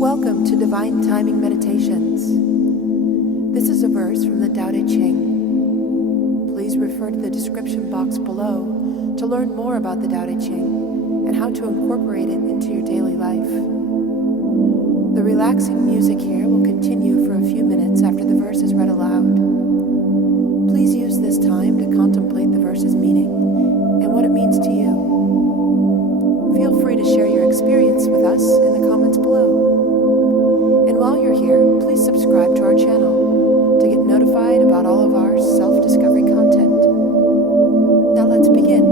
Welcome to Divine Timing Meditations. This is a verse from the Tao Te Ching. Please refer to the description box below to learn more about the Tao Te Ching and how to incorporate it into your daily life. The relaxing music here will continue for a few minutes after the verse is read aloud. Please use this time to contemplate the verse's meaning and what it means to you. Feel free to share your experience with us in the comments below. And while you're here, please subscribe to our channel to get notified about all of our self-discovery content. Now let's begin.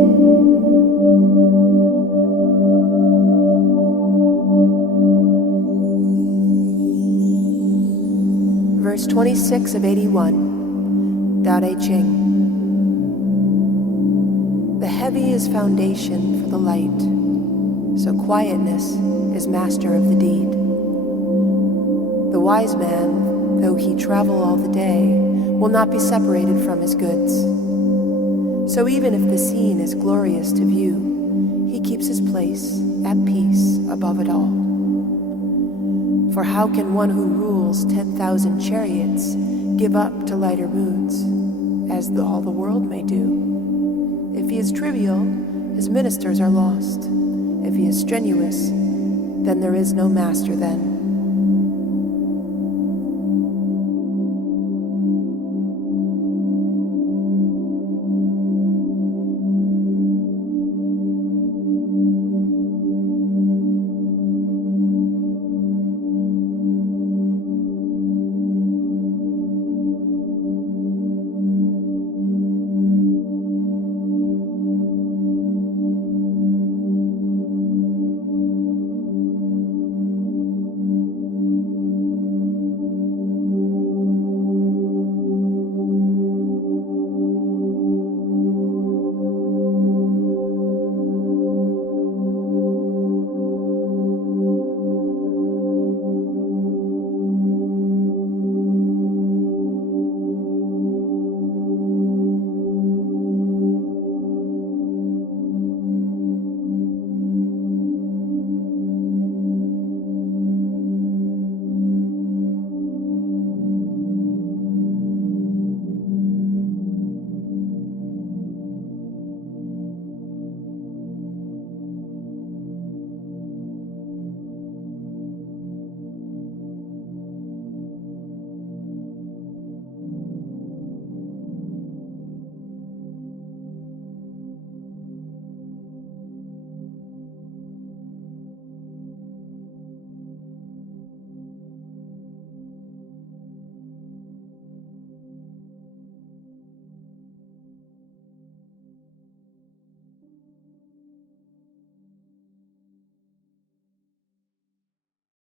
Verse 26 of 81, Tao Te Ching. The heavy is foundation for the light, so quietness is master of the deed. The wise man, though he travel all the day, will not be separated from his goods. So even if the scene is glorious to view, he keeps his place at peace above it all. For how can one who rules 10,000 chariots give up to lighter moods, as all the world may do? If he is trivial, his ministers are lost. If he is strenuous, then there is no master then.